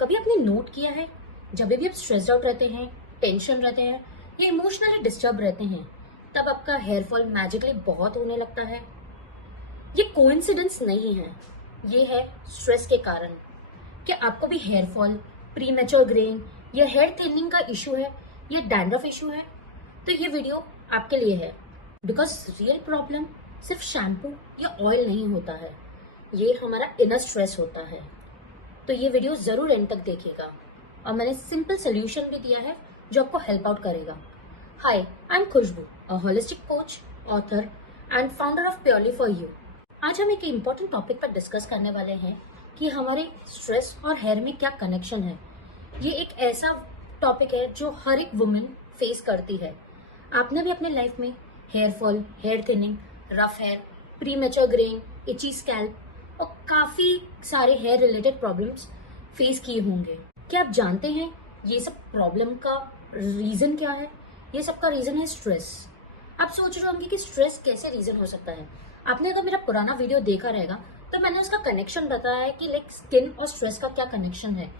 कभी आपने नोट किया है, जब भी आप स्ट्रेस्ड आउट रहते हैं, टेंशन रहते हैं या इमोशनली डिस्टर्ब रहते हैं, तब आपका हेयर फॉल मैजिकली बहुत होने लगता है। ये कोइंसिडेंस नहीं है, ये है स्ट्रेस के कारण। क्या आपको भी हेयर फॉल, प्रीमेच्योर ग्रेइंग या हेयर थिनिंग का इशू है या डैंड्रफ इशू है? तो ये वीडियो आपके लिए है। बिकॉज रियल प्रॉब्लम सिर्फ शैम्पू या ऑयल नहीं होता है, ये हमारा इनर स्ट्रेस होता है। तो ये वीडियो जरूर एंड तक देखिएगा और मैंने सिंपल सोल्यूशन भी दिया है जो आपको हेल्प आउट करेगा। Hi, I am Khushboo, a holistic coach, author and founder of Purely For You. आज हम एक इम्पोर्टेंट टॉपिक पर डिस्कस करने वाले हैं कि हमारे स्ट्रेस और हेयर में क्या कनेक्शन है। ये एक ऐसा टॉपिक है जो हर एक वुमेन फेस करती है। आपने भी अपने लाइफ में hair fall, hair thinning, rough hair, premature greying, itchy scalp और काफी सारे हेयर रिलेटेड प्रॉब्लम्स फेस किए होंगे। क्या आप जानते हैं ये सब प्रॉब्लम का रीजन क्या है? ये सब का रीजन है स्ट्रेस। आप सोच रहे होंगे कि स्ट्रेस कैसे रीजन हो सकता है। आपने अगर मेरा पुराना वीडियो देखा रहेगा तो मैंने उसका कनेक्शन बताया है कि लाइक स्किन और स्ट्रेस का क्या कनेक्शन है।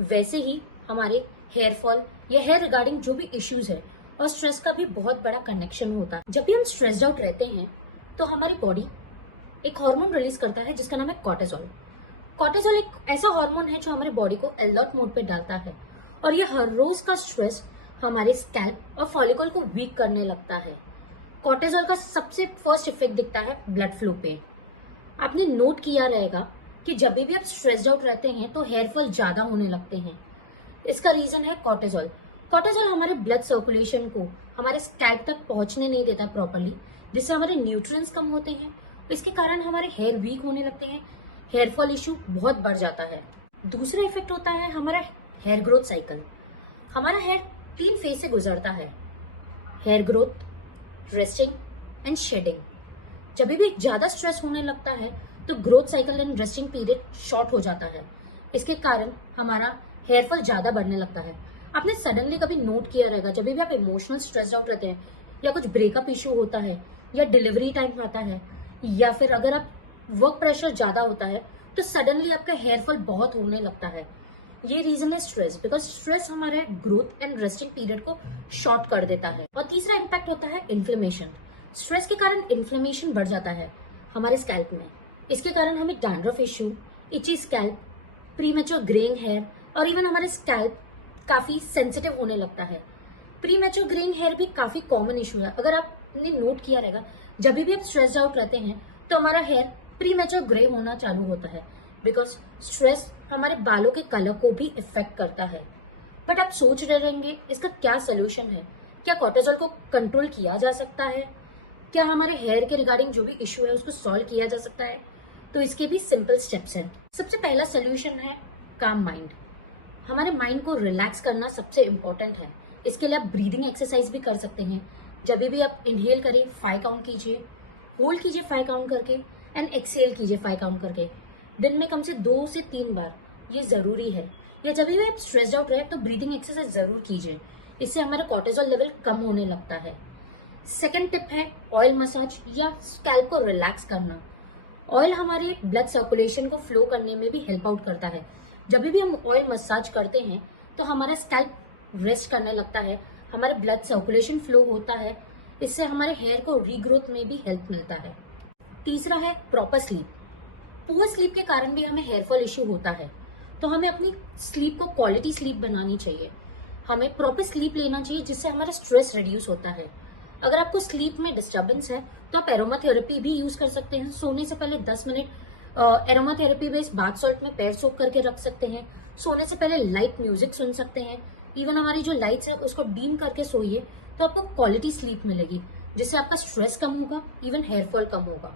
वैसे ही हमारे हेयर फॉल या हेयर रिगार्डिंग जो भी इश्यूज है और स्ट्रेस का भी बहुत बड़ा कनेक्शन होता है। जब भी हम स्ट्रेस्ड आउट रहते हैं तो हमारी बॉडी एक हार्मोन रिलीज करता है जिसका नाम है कॉर्टिसोल। कॉर्टिसोल एक ऐसा हार्मोन है जो हमारे बॉडी को अलर्ट मोड पे डालता है और ये हर रोज का स्ट्रेस हमारे स्कैल्प और फॉलिकल को वीक करने लगता है। कॉर्टिसोल का सबसे फर्स्ट इफेक्ट दिखता है ब्लड फ्लो पे। आपने नोट किया रहेगा कि जब भी आप स्ट्रेस्ड आउट रहते हैं तो हेयर फॉल ज्यादा होने लगते हैं। इसका रीजन है कॉर्टिसोल। कॉर्टिसोल हमारे ब्लड सर्कुलेशन को हमारे स्कैल्प तक पहुंचने नहीं देता प्रॉपर्ली, जिससे हमारे न्यूट्रिएंट्स कम होते हैं। इसके कारण हमारे हेयर वीक होने लगते हैं, हेयर फॉल इशू बहुत बढ़ जाता है। दूसरा इफेक्ट होता है हमारा हेयर ग्रोथ साइकिल। हमारा हेयर 3 फेज से गुजरता है: hair growth, resting and shedding. जब भी ज्यादा स्ट्रेस होने लगता है तो growth cycle and resting period short हो जाता है। इसके कारण हमारा हेयर फॉल ज्यादा बढ़ने लगता है। आपने सडनली कभी नोट किया रहेगा, जब भी आप इमोशनल स्ट्रेस आउट रहते हैं या कुछ ब्रेकअप इशू होता है या डिलीवरी टाइम आता है या फिर अगर आप वर्क प्रेशर ज्यादा होता है तो सडनली आपका हेयर फॉल बहुत होने लगता है। ये रीजन है स्ट्रेस, बिकॉज स्ट्रेस हमारे ग्रोथ एंड रेस्टिंग पीरियड को शॉर्ट कर देता है। और तीसरा इम्पैक्ट होता है इन्फ्लेमेशन। स्ट्रेस के कारण इन्फ्लेमेशन बढ़ जाता है हमारे स्कैल्प में। इसके कारण हमें dandruff issue, itchy scalp, premature greying hair और इवन हमारे स्कैल्प काफी सेंसिटिव होने लगता है। प्रीमेच्योर ग्रेइंग हेयर भी काफी कॉमन इशू है। अगर आपने नोट किया रहेगा, जब भी आप स्ट्रेस्ड आउट रहते हैं तो हमारा हेयर प्रीमेच्योर ग्रे होना चालू होता है, बिकॉज स्ट्रेस हमारे बालों के कलर को भी इफेक्ट करता है। बट आप सोच रहे रहेंगे इसका क्या सोल्यूशन है? क्या कॉर्टिसोल को कंट्रोल किया जा सकता है? क्या हमारे हेयर के रिगार्डिंग जो भी इशू है उसको सॉल्व किया जा सकता है? तो इसके भी सिंपल स्टेप्स हैं। सबसे पहला सोल्यूशन है काम माइंड। हमारे माइंड को रिलैक्स करना सबसे इम्पोर्टेंट है। इसके लिए आप ब्रीदिंग एक्सरसाइज भी कर सकते हैं। जब भी आप इनहेल करें 5 काउंट कीजिए, होल्ड कीजिए 5 काउंट करके एंड एक्सहेल कीजिए 5 काउंट करके। दिन में कम से 2 से 3 बार ये जरूरी है। या जब भी आप स्ट्रेस्ड आउट रहे तो ब्रीदिंग एक्सरसाइज जरूर कीजिए, इससे हमारा कॉर्टिसोल लेवल कम होने लगता है। सेकेंड टिप है ऑयल मसाज या स्कैल्प को रिलैक्स करना। ऑयल हमारे ब्लड सर्कुलेशन को फ्लो करने में भी हेल्प आउट करता है। जब भी हम ऑयल मसाज करते हैं तो हमारा स्कैल्प रेस्ट करने लगता है, हमारे ब्लड सर्कुलेशन फ्लो होता है, इससे हमारे हेयर को रीग्रोथ में भी हेल्प मिलता है। तीसरा है प्रॉपर स्लीप। पुअर स्लीप के कारण भी हमें हेयर फॉल इश्यू होता है, तो हमें अपनी स्लीप को क्वालिटी स्लीप बनानी चाहिए। हमें प्रॉपर स्लीप लेना चाहिए, जिससे हमारा स्ट्रेस रिड्यूस होता है। अगर आपको स्लीप में डिस्टर्बेंस है तो आप एरोमा थेरेपी भी यूज कर सकते हैं। सोने से पहले 10 minute aroma therapy based bath salt में पैर सोक करके रख सकते हैं। सोने से पहले लाइट म्यूजिक सुन सकते हैं। इवन हमारी जो लाइट्स है उसको डीम करके सोइए, तो आपको क्वालिटी स्लीप मिलेगी, जिससे आपका स्ट्रेस कम होगा, इवन हेयर फॉल कम होगा।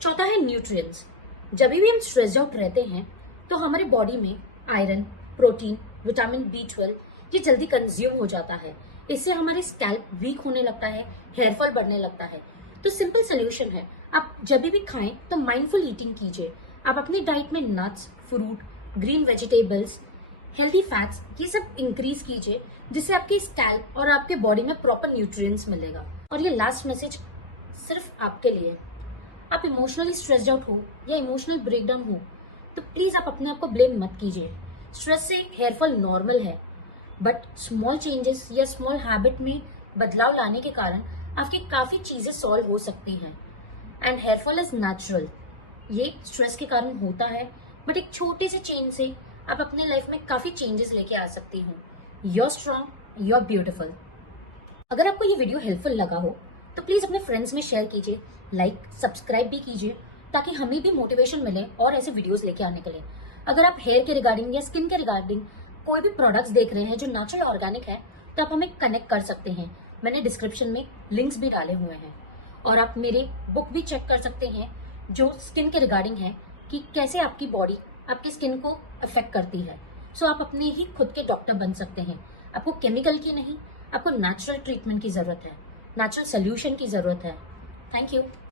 चौथा है न्यूट्रिएंट्स। जब भी हम स्ट्रेस्ड आउट रहते हैं तो हमारे बॉडी में आयरन, प्रोटीन, विटामिन B12 ये जल्दी कंज्यूम हो जाता है। इससे हमारे स्कैल्प वीक होने लगता है, हेयर फॉल बढ़ने लगता है। तो सिंपल सोल्यूशन है, आप जब भी खाएं तो माइंडफुल ईटिंग कीजिए। आप अपनी डाइट में nuts, fruit, green vegetables, healthy fats ये सब इंक्रीज कीजिए, जिससे आपके स्कैल्प और आपके बॉडी में प्रॉपर न्यूट्रिएंट्स मिलेगा। और ये लास्ट मैसेज सिर्फ आपके लिए। आप इमोशनली स्ट्रेस्ड आउट हो या इमोशनल ब्रेकडाउन हो तो प्लीज आप अपने आप को ब्लेम मत कीजिए। स्ट्रेस से हेयर फॉल नॉर्मल है, बट स्मॉल चेंजेस या स्मॉल हैबिट में बदलाव लाने के कारण आपकी काफी चीजें सॉल्व हो सकती हैं। And hair fall is natural, ये स्ट्रेस के कारण होता है, बट एक छोटे से चेंज से आप अपने लाइफ में काफी चेंजेस लेके आ सकती हो। You are strong, you are beautiful. अगर आपको ये वीडियो हेल्पफुल लगा हो तो प्लीज अपने फ्रेंड्स में शेयर कीजिए, लाइक सब्सक्राइब भी कीजिए, ताकि हमें भी मोटिवेशन मिले और ऐसे वीडियोस लेके आने के लिए। अगर आप हेयर के रिगार्डिंग या स्किन के रिगार्डिंग कोई भी प्रोडक्ट्स देख रहे हैं जो नेचुरल ऑर्गेनिक है, तो आप हमें कनेक्ट कर सकते हैं। मैंने डिस्क्रिप्शन में लिंक्स भी डाले हुए हैं, और आप मेरे बुक भी चेक कर सकते हैं जो स्किन के रिगार्डिंग है कि कैसे आपकी बॉडी आपकी स्किन को अफेक्ट करती है। सो आप अपने ही खुद के डॉक्टर बन सकते हैं। आपको केमिकल की नहीं, आपको नेचुरल ट्रीटमेंट की जरूरत है, नेचुरल सोल्यूशन की जरूरत है। Thank you.